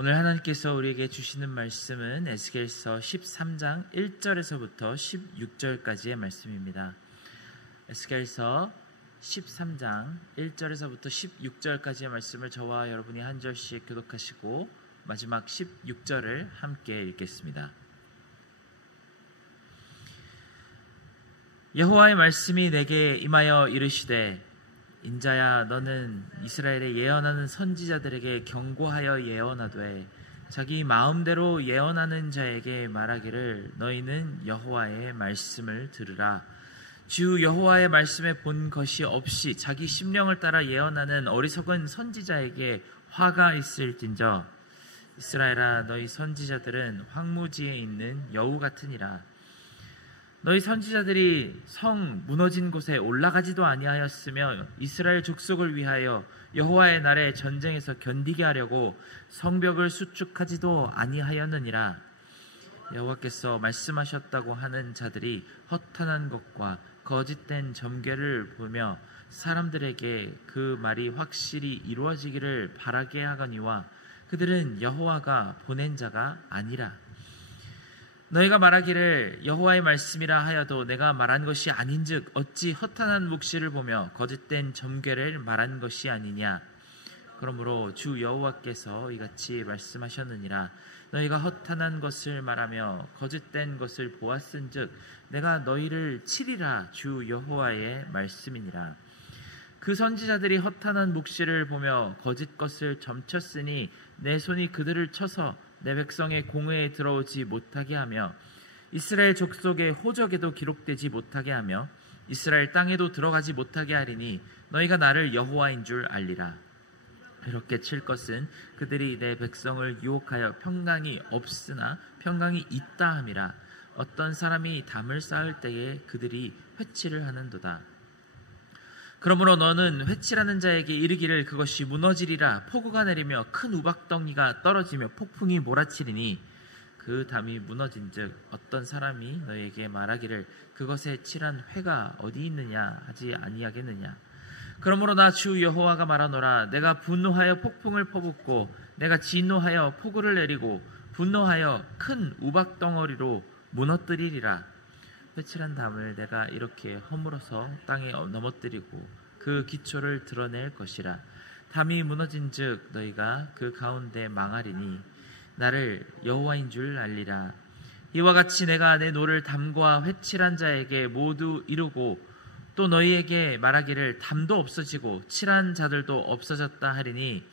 오늘 하나님께서 우리에게 주시는 말씀은 에스겔서 13장 1절에서부터 16절까지의 말씀입니다. 에스겔서 13장 1절에서부터 16절까지의 말씀을 저와 여러분이 한 절씩 교독하시고 마지막 16절을 함께 읽겠습니다. 여호와의 말씀이 내게 임하여 이르시되, 인자야, 너는 이스라엘에 예언하는 선지자들에게 경고하여 예언하되 자기 마음대로 예언하는 자에게 말하기를, 너희는 여호와의 말씀을 들으라. 주 여호와의 말씀에 본 것이 없이 자기 심령을 따라 예언하는 어리석은 선지자에게 화가 있을진저, 이스라엘아, 너희 선지자들은 황무지에 있는 여우 같으니라. 너희 선지자들이 성 무너진 곳에 올라가지도 아니하였으며 이스라엘 족속을 위하여 여호와의 날에 전쟁에서 견디게 하려고 성벽을 수축하지도 아니하였느니라. 여호와께서 말씀하셨다고 하는 자들이 허탄한 것과 거짓된 점괘를 보며 사람들에게 그 말이 확실히 이루어지기를 바라게 하거니와 그들은 여호와가 보낸 자가 아니라. 너희가 말하기를 여호와의 말씀이라 하여도 내가 말한 것이 아닌즉 어찌 허탄한 묵시를 보며 거짓된 점괘를 말한 것이 아니냐. 그러므로 주 여호와께서 이같이 말씀하셨느니라. 너희가 허탄한 것을 말하며 거짓된 것을 보았은즉 내가 너희를 치리라. 주 여호와의 말씀이니라. 그 선지자들이 허탄한 묵시를 보며 거짓 것을 점쳤으니 내 손이 그들을 쳐서 내 백성의 공회에 들어오지 못하게 하며 이스라엘 족속의 호적에도 기록되지 못하게 하며 이스라엘 땅에도 들어가지 못하게 하리니 너희가 나를 여호와인 줄 알리라. 이렇게 칠 것은 그들이 내 백성을 유혹하여 평강이 없으나 평강이 있다 함이라. 어떤 사람이 담을 쌓을 때에 그들이 회치를 하는도다. 그러므로 너는 회칠하는 자에게 이르기를, 그것이 무너지리라. 폭우가 내리며 큰 우박덩이가 떨어지며 폭풍이 몰아치리니 그 담이 무너진즉 어떤 사람이 너에게 말하기를, 그것에 칠한 회가 어디 있느냐 하지 아니하겠느냐. 그러므로 나 주 여호와가 말하노라. 내가 분노하여 폭풍을 퍼붓고 내가 진노하여 폭우를 내리고 분노하여 큰 우박덩어리로 무너뜨리리라. 회칠한 담을 내가 이렇게 허물어서 땅에 넘어뜨리고 그 기초를 드러낼 것이라. 담이 무너진즉 너희가 그 가운데 망하리니 나를 여호와인 줄 알리라. 이와 같이 내가 내 노를 담과 회칠한 자에게 모두 이루고 또 너희에게 말하기를, 담도 없어지고 칠한 자들도 없어졌다 하리니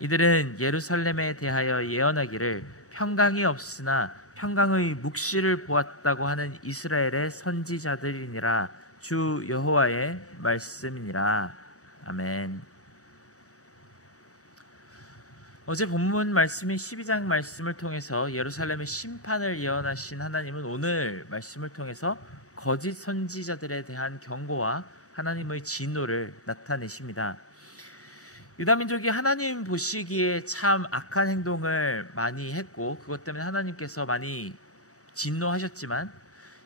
이들은 예루살렘에 대하여 예언하기를, 평강이 없으나 평강의 묵시를 보았다고 하는 이스라엘의 선지자들이니라. 주 여호와의 말씀이니라. 아멘. 어제 본문 말씀인 12장 말씀을 통해서 예루살렘의 심판을 예언하신 하나님은 오늘 말씀을 통해서 거짓 선지자들에 대한 경고와 하나님의 진노를 나타내십니다. 유다민족이 하나님 보시기에 참 악한 행동을 많이 했고 그것 때문에 하나님께서 많이 진노하셨지만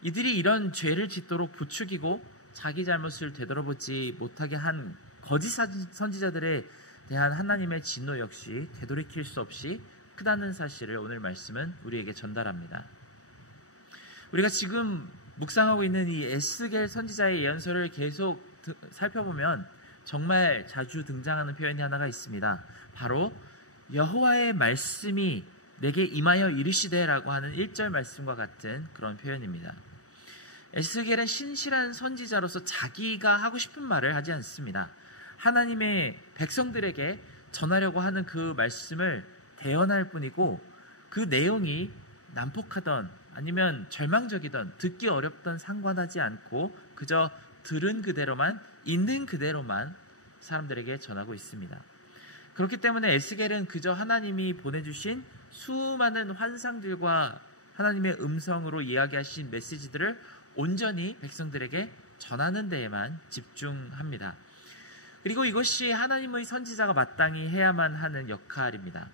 이들이 이런 죄를 짓도록 부추기고 자기 잘못을 되돌아보지 못하게 한 거짓 선지자들에 대한 하나님의 진노 역시 되돌이킬 수 없이 크다는 사실을 오늘 말씀은 우리에게 전달합니다. 우리가 지금 묵상하고 있는 이 에스겔 선지자의 예언서를 계속 살펴보면 정말 자주 등장하는 표현이 하나가 있습니다. 바로 여호와의 말씀이 내게 임하여 이르시되라고 하는 1절 말씀과 같은 그런 표현입니다. 에스겔은 신실한 선지자로서 자기가 하고 싶은 말을 하지 않습니다. 하나님의 백성들에게 전하려고 하는 그 말씀을 대언할 뿐이고 그 내용이 난폭하던 아니면 절망적이던 듣기 어렵던 상관하지 않고 그저 들은 그대로만 있는 그대로만 사람들에게 전하고 있습니다. 그렇기 때문에 에스겔은 그저 하나님이 보내주신 수많은 환상들과 하나님의 음성으로 이야기하신 메시지들을 온전히 백성들에게 전하는 데에만 집중합니다. 그리고 이것이 하나님의 선지자가 마땅히 해야만 하는 역할입니다.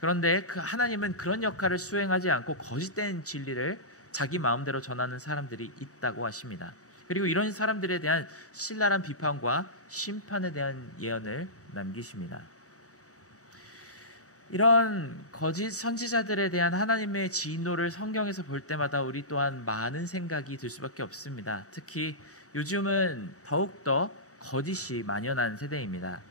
그런데 그 하나님은 그런 역할을 수행하지 않고 거짓된 진리를 자기 마음대로 전하는 사람들이 있다고 하십니다. 그리고 이런 사람들에 대한 신랄한 비판과 심판에 대한 예언을 남기십니다. 이런 거짓 선지자들에 대한 하나님의 진노를 성경에서 볼 때마다 우리 또한 많은 생각이 들 수밖에 없습니다. 특히 요즘은 더욱더 거짓이 만연한 세대입니다.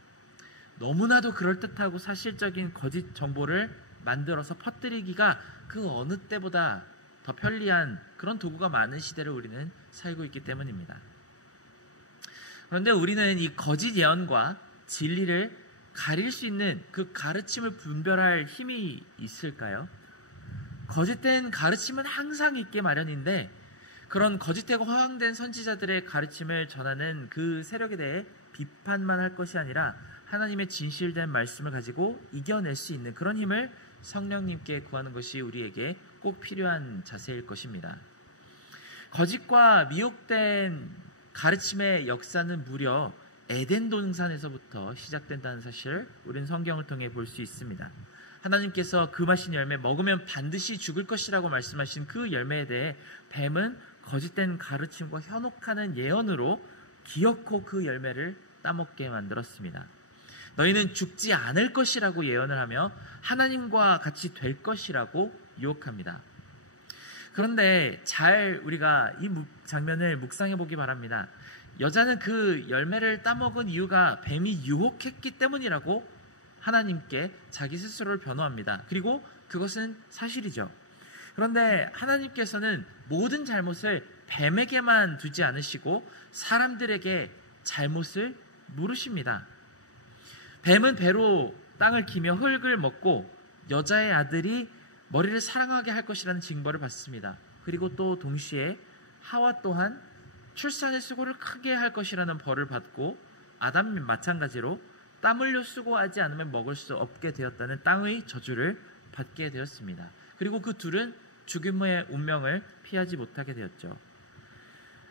너무나도 그럴듯하고 사실적인 거짓 정보를 만들어서 퍼뜨리기가 그 어느 때보다 더 편리한 그런 도구가 많은 시대를 우리는 살고 있기 때문입니다. 그런데 우리는 이 거짓 예언과 진리를 가릴 수 있는 그 가르침을 분별할 힘이 있을까요? 거짓된 가르침은 항상 있게 마련인데 그런 거짓되고 허황된 선지자들의 가르침을 전하는 그 세력에 대해 비판만 할 것이 아니라 하나님의 진실된 말씀을 가지고 이겨낼 수 있는 그런 힘을 성령님께 구하는 것이 우리에게 꼭 필요한 자세일 것입니다. 거짓과 미혹된 가르침의 역사는 무려 에덴 동산에서부터 시작된다는 사실을 우리는 성경을 통해 볼 수 있습니다. 하나님께서 금하신 열매 먹으면 반드시 죽을 것이라고 말씀하신 그 열매에 대해 뱀은 거짓된 가르침과 현혹하는 예언으로 기어코 그 열매를 따먹게 만들었습니다. 너희는 죽지 않을 것이라고 예언을 하며 하나님과 같이 될 것이라고 유혹합니다. 그런데 잘 우리가 이 장면을 묵상해 보기 바랍니다. 여자는 그 열매를 따먹은 이유가 뱀이 유혹했기 때문이라고 하나님께 자기 스스로를 변호합니다. 그리고 그것은 사실이죠. 그런데 하나님께서는 모든 잘못을 뱀에게만 두지 않으시고 사람들에게 잘못을 물으십니다. 뱀은 배로 땅을 기며 흙을 먹고 여자의 아들이 머리를 사랑하게 할 것이라는 징벌을 받습니다. 그리고 또 동시에 하와 또한 출산의 수고를 크게 할 것이라는 벌을 받고 아담 마찬가지로 땀 흘려 수고하지 않으면 먹을 수 없게 되었다는 땅의 저주를 받게 되었습니다. 그리고 그 둘은 죽음의 운명을 피하지 못하게 되었죠.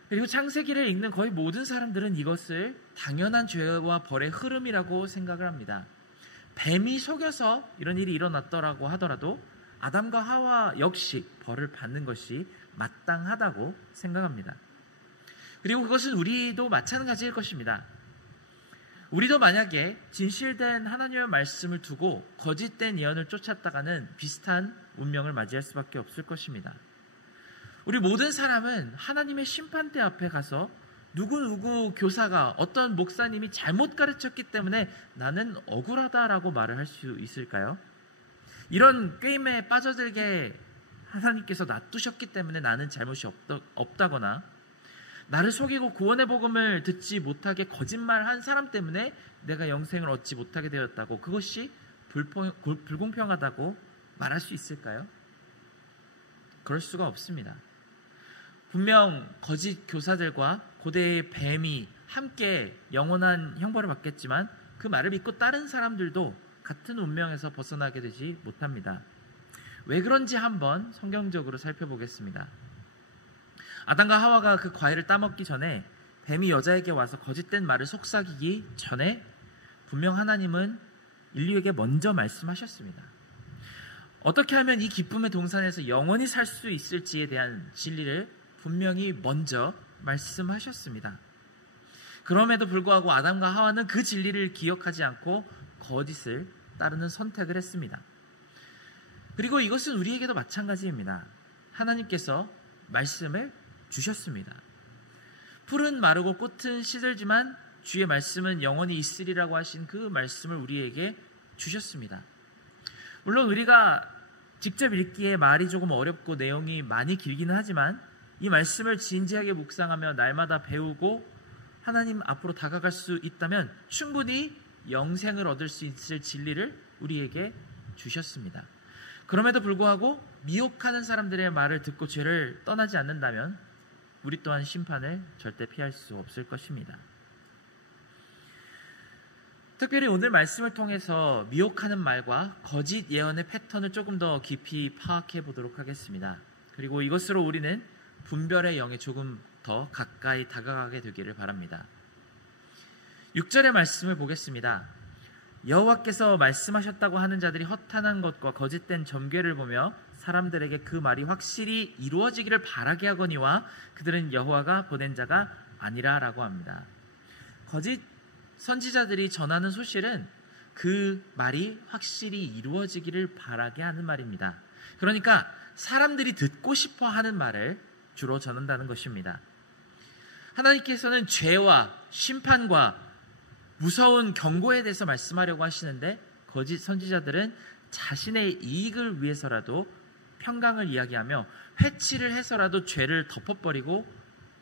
그리고 창세기를 읽는 거의 모든 사람들은 이것을 당연한 죄와 벌의 흐름이라고 생각을 합니다. 뱀이 속여서 이런 일이 일어났더라고 하더라도 아담과 하와 역시 벌을 받는 것이 마땅하다고 생각합니다. 그리고 그것은 우리도 마찬가지일 것입니다. 우리도 만약에 진실된 하나님의 말씀을 두고 거짓된 예언을 쫓았다가는 비슷한 운명을 맞이할 수밖에 없을 것입니다. 우리 모든 사람은 하나님의 심판대 앞에 가서 누구 교사가 어떤 목사님이 잘못 가르쳤기 때문에 나는 억울하다라고 말을 할 수 있을까요? 이런 게임에 빠져들게 하나님께서 놔두셨기 때문에 나는 잘못이 없다거나 나를 속이고 구원의 복음을 듣지 못하게 거짓말한 사람 때문에 내가 영생을 얻지 못하게 되었다고 그것이 불공평하다고 말할 수 있을까요? 그럴 수가 없습니다. 분명 거짓 교사들과 고대의 뱀이 함께 영원한 형벌을 받겠지만 그 말을 믿고 다른 사람들도 같은 운명에서 벗어나게 되지 못합니다. 왜 그런지 한번 성경적으로 살펴보겠습니다. 아담과 하와가 그 과일을 따먹기 전에 뱀이 여자에게 와서 거짓된 말을 속삭이기 전에 분명 하나님은 인류에게 먼저 말씀하셨습니다. 어떻게 하면 이 기쁨의 동산에서 영원히 살 수 있을지에 대한 진리를 분명히 먼저 말씀하셨습니다. 그럼에도 불구하고 아담과 하와는 그 진리를 기억하지 않고 거짓을 따르는 선택을 했습니다. 그리고 이것은 우리에게도 마찬가지입니다. 하나님께서 말씀을 주셨습니다. 풀은 마르고 꽃은 시들지만 주의 말씀은 영원히 있으리라고 하신 그 말씀을 우리에게 주셨습니다. 물론 우리가 직접 읽기에 말이 조금 어렵고 내용이 많이 길기는 하지만 이 말씀을 진지하게 묵상하며 날마다 배우고 하나님 앞으로 다가갈 수 있다면 충분히 영생을 얻을 수 있을 진리를 우리에게 주셨습니다. 그럼에도 불구하고 미혹하는 사람들의 말을 듣고 죄를 떠나지 않는다면 우리 또한 심판을 절대 피할 수 없을 것입니다. 특별히 오늘 말씀을 통해서 미혹하는 말과 거짓 예언의 패턴을 조금 더 깊이 파악해 보도록 하겠습니다. 그리고 이것으로 우리는 분별의 영에 조금 더 가까이 다가가게 되기를 바랍니다. 6절의 말씀을 보겠습니다. 여호와께서 말씀하셨다고 하는 자들이 허탄한 것과 거짓된 점괘를 보며 사람들에게 그 말이 확실히 이루어지기를 바라게 하거니와 그들은 여호와가 보낸 자가 아니라 라고 합니다. 거짓 선지자들이 전하는 소실은 그 말이 확실히 이루어지기를 바라게 하는 말입니다. 그러니까 사람들이 듣고 싶어 하는 말을 주로 전한다는 것입니다. 하나님께서는 죄와 심판과 무서운 경고에 대해서 말씀하려고 하시는데 거짓 선지자들은 자신의 이익을 위해서라도 평강을 이야기하며 회치를 해서라도 죄를 덮어버리고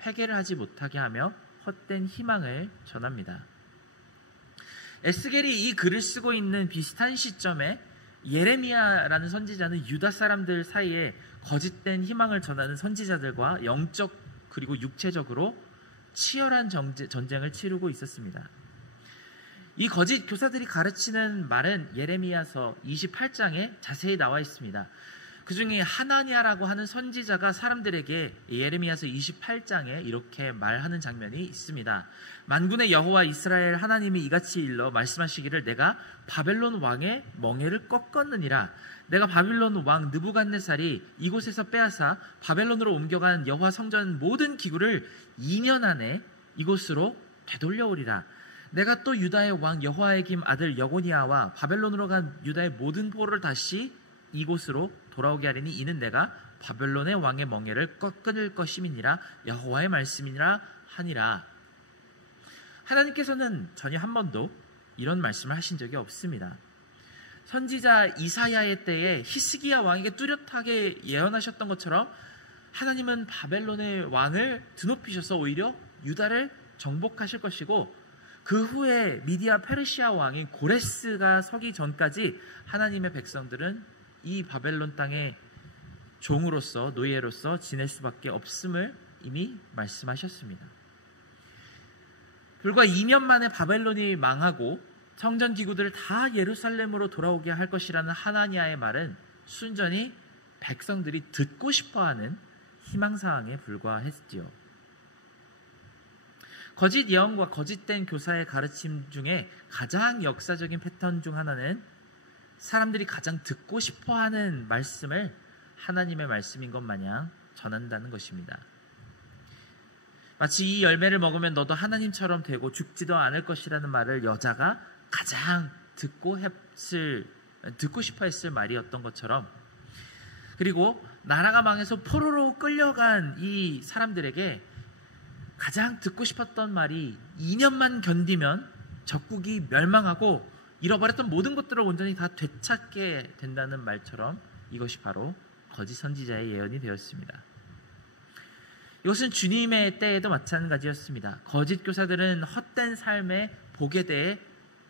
회개를 하지 못하게 하며 헛된 희망을 전합니다. 에스겔이 이 글을 쓰고 있는 비슷한 시점에 예레미야라는 선지자는 유다 사람들 사이에 거짓된 희망을 전하는 선지자들과 영적 그리고 육체적으로 치열한 전쟁을 치르고 있었습니다. 이 거짓 교사들이 가르치는 말은 예레미야서 28장에 자세히 나와 있습니다. 그 중에 하나니아라고 하는 선지자가 사람들에게 예레미야서 28장에 이렇게 말하는 장면이 있습니다. 만군의 여호와 이스라엘 하나님이 이같이 일러 말씀하시기를 내가 바벨론 왕의 멍에를 꺾었느니라. 내가 바벨론 왕 느부갓네살이 이곳에서 빼앗아 바벨론으로 옮겨간 여호와 성전 모든 기구를 2년 안에 이곳으로 되돌려오리라. 내가 또 유다의 왕 여호야김 아들 여고니아와 바벨론으로 간 유다의 모든 포로를 다시 이곳으로 돌아오게 하리니 이는 내가 바벨론의 왕의 멍에를 꺾을 것임이니라 여호와의 말씀이니라 하니라. 하나님께서는 전혀 한 번도 이런 말씀을 하신 적이 없습니다. 선지자 이사야의 때에 히스기야 왕에게 뚜렷하게 예언하셨던 것처럼 하나님은 바벨론의 왕을 드높이셔서 오히려 유다를 정복하실 것이고 그 후에 미디아 페르시아 왕인 고레스가 서기 전까지 하나님의 백성들은 이 바벨론 땅의 종으로서 노예로서 지낼 수밖에 없음을 이미 말씀하셨습니다. 불과 2년 만에 바벨론이 망하고 성전 기구들을 다 예루살렘으로 돌아오게 할 것이라는 하나니아의 말은 순전히 백성들이 듣고 싶어하는 희망사항에 불과했지요. 거짓 예언과 거짓된 교사의 가르침 중에 가장 역사적인 패턴 중 하나는 사람들이 가장 듣고 싶어하는 말씀을 하나님의 말씀인 것 마냥 전한다는 것입니다. 마치 이 열매를 먹으면 너도 하나님처럼 되고 죽지도 않을 것이라는 말을 여자가 가장 듣고 싶어 했을 말이었던 것처럼, 그리고 나라가 망해서 포로로 끌려간 이 사람들에게 가장 듣고 싶었던 말이 2년만 견디면 적국이 멸망하고 잃어버렸던 모든 것들을 온전히 다 되찾게 된다는 말처럼 이것이 바로 거짓 선지자의 예언이 되었습니다. 이것은 주님의 때에도 마찬가지였습니다. 거짓 교사들은 헛된 삶의 복에 대해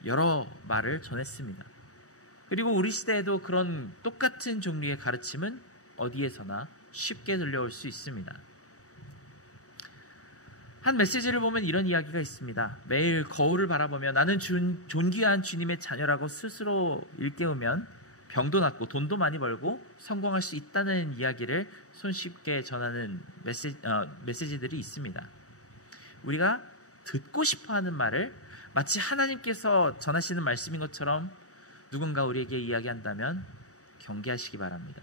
여러 말을 전했습니다. 그리고 우리 시대에도 그런 똑같은 종류의 가르침은 어디에서나 쉽게 들려올 수 있습니다. 한 메시지를 보면 이런 이야기가 있습니다. 매일 거울을 바라보며 나는 존귀한 주님의 자녀라고 스스로 일깨우면 병도 낫고 돈도 많이 벌고 성공할 수 있다는 이야기를 손쉽게 전하는 메시지들이 있습니다. 우리가 듣고 싶어하는 말을 마치 하나님께서 전하시는 말씀인 것처럼 누군가 우리에게 이야기한다면 경계하시기 바랍니다.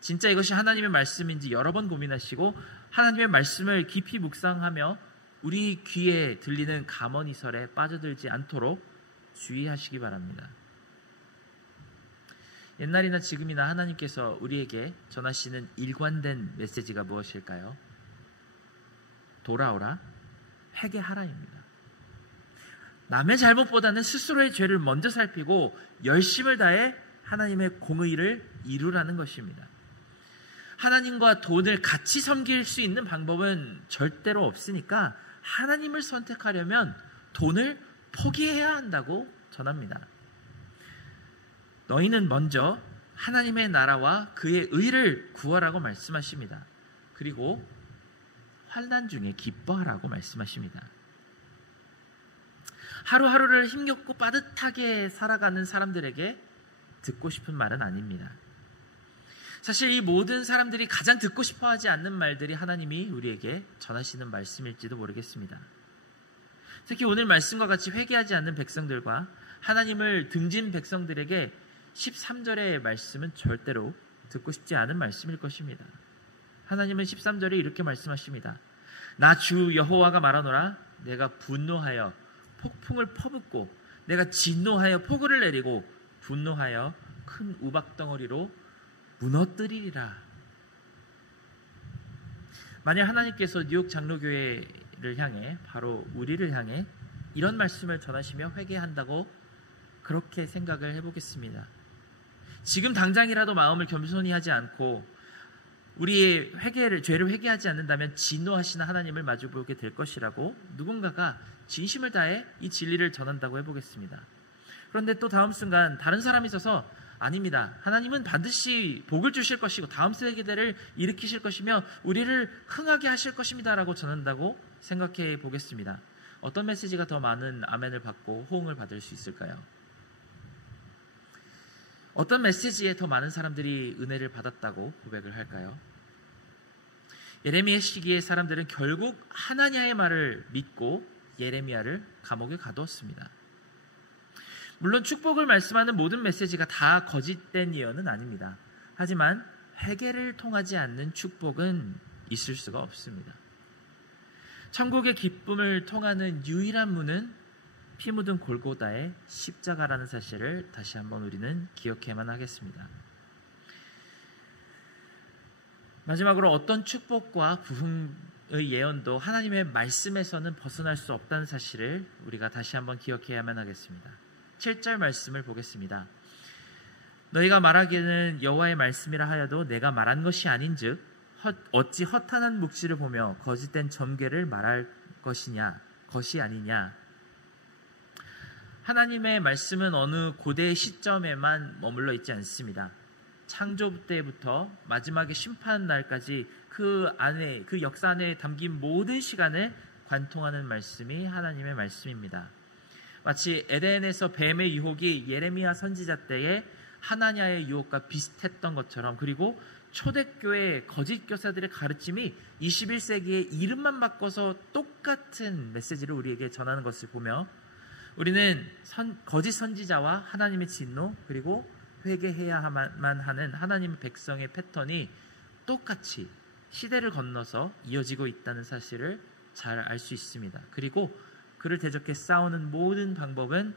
진짜 이것이 하나님의 말씀인지 여러 번 고민하시고 하나님의 말씀을 깊이 묵상하며 우리 귀에 들리는 가머니설에 빠져들지 않도록 주의하시기 바랍니다. 옛날이나 지금이나 하나님께서 우리에게 전하시는 일관된 메시지가 무엇일까요? 돌아오라, 회개하라입니다. 남의 잘못보다는 스스로의 죄를 먼저 살피고 열심을 다해 하나님의 공의를 이루라는 것입니다. 하나님과 돈을 같이 섬길 수 있는 방법은 절대로 없으니까 하나님을 선택하려면 돈을 포기해야 한다고 전합니다. 너희는 먼저 하나님의 나라와 그의 의를 구하라고 말씀하십니다. 그리고 환난 중에 기뻐하라고 말씀하십니다. 하루하루를 힘겹고 빠듯하게 살아가는 사람들에게 듣고 싶은 말은 아닙니다. 사실 이 모든 사람들이 가장 듣고 싶어하지 않는 말들이 하나님이 우리에게 전하시는 말씀일지도 모르겠습니다. 특히 오늘 말씀과 같이 회개하지 않는 백성들과 하나님을 등진 백성들에게 13절의 말씀은 절대로 듣고 싶지 않은 말씀일 것입니다. 하나님은 13절에 이렇게 말씀하십니다. 나 주 여호와가 말하노라. 내가 분노하여 폭풍을 퍼붓고 내가 진노하여 폭우를 내리고 분노하여 큰 우박덩어리로 무너뜨리리라. 만약 하나님께서 뉴욕 장로교회를 향해, 바로 우리를 향해 이런 말씀을 전하시며 회개한다고 그렇게 생각을 해보겠습니다. 지금 당장이라도 마음을 겸손히 하지 않고 우리의 죄를 회개하지 않는다면 진노하시는 하나님을 마주보게 될 것이라고 누군가가 진심을 다해 이 진리를 전한다고 해보겠습니다. 그런데 또 다음 순간 다른 사람이 있어서 아닙니다. 하나님은 반드시 복을 주실 것이고 다음 세대를 일으키실 것이며 우리를 흥하게 하실 것입니다 라고 전한다고 생각해 보겠습니다. 어떤 메시지가 더 많은 아멘을 받고 호응을 받을 수 있을까요? 어떤 메시지에 더 많은 사람들이 은혜를 받았다고 고백을 할까요? 예레미야 시기에 사람들은 결국 하나냐의 말을 믿고 예레미야를 감옥에 가두었습니다. 물론 축복을 말씀하는 모든 메시지가 다 거짓된 예언은 아닙니다. 하지만 회개를 통하지 않는 축복은 있을 수가 없습니다. 천국의 기쁨을 통하는 유일한 문은 피 묻은 골고다의 십자가라는 사실을 다시 한번 우리는 기억해야만 하겠습니다. 마지막으로 어떤 축복과 부흥의 예언도 하나님의 말씀에서는 벗어날 수 없다는 사실을 우리가 다시 한번 기억해야만 하겠습니다. 7절 말씀을 보겠습니다. 너희가 말하기는 여호와의 말씀이라 하여도 내가 말한 것이 아닌즉 어찌 허탄한 묵시를 보며 거짓된 점괘를 말할 것이 아니냐. 하나님의 말씀은 어느 고대 시점에만 머물러 있지 않습니다. 창조 때부터 마지막에 심판 날까지 그 역사 안에 담긴 모든 시간을 관통하는 말씀이 하나님의 말씀입니다. 마치 에덴에서 뱀의 유혹이 예레미야 선지자 때에 하나냐의 유혹과 비슷했던 것처럼, 그리고 초대교회 거짓 교사들의 가르침이 21세기의 이름만 바꿔서 똑같은 메시지를 우리에게 전하는 것을 보며 우리는 거짓 선지자와 하나님의 진노, 그리고 회개해야만 하는 하나님의 백성의 패턴이 똑같이 시대를 건너서 이어지고 있다는 사실을 잘 알 수 있습니다. 그리고 그를 대적해 싸우는 모든 방법은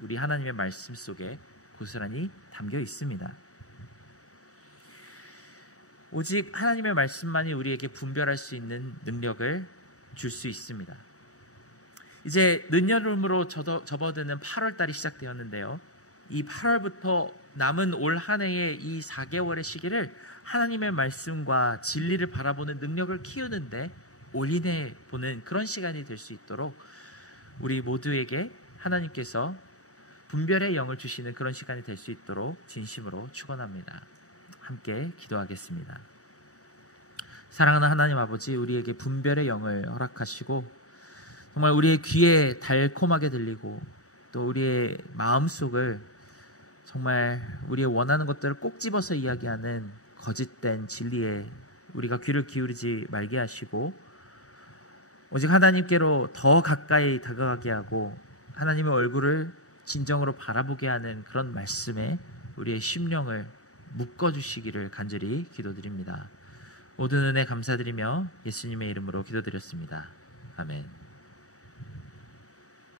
우리 하나님의 말씀 속에 고스란히 담겨 있습니다. 오직 하나님의 말씀만이 우리에게 분별할 수 있는 능력을 줄 수 있습니다. 이제 늦여름으로 접어드는 8월달이 시작되었는데요. 이 8월부터 남은 올 한 해의 이 4개월의 시기를 하나님의 말씀과 진리를 바라보는 능력을 키우는데 올인해 보는 그런 시간이 될 수 있도록 우리 모두에게 하나님께서 분별의 영을 주시는 그런 시간이 될 수 있도록 진심으로 축원합니다. 함께 기도하겠습니다. 사랑하는 하나님 아버지, 우리에게 분별의 영을 허락하시고 정말 우리의 귀에 달콤하게 들리고 또 우리의 마음속을 정말 우리의 원하는 것들을 꼭 집어서 이야기하는 거짓된 진리에 우리가 귀를 기울이지 말게 하시고 오직 하나님께로 더 가까이 다가가게 하고 하나님의 얼굴을 진정으로 바라보게 하는 그런 말씀에 우리의 심령을 묶어주시기를 간절히 기도드립니다. 모든 은혜 감사드리며 예수님의 이름으로 기도드렸습니다. 아멘.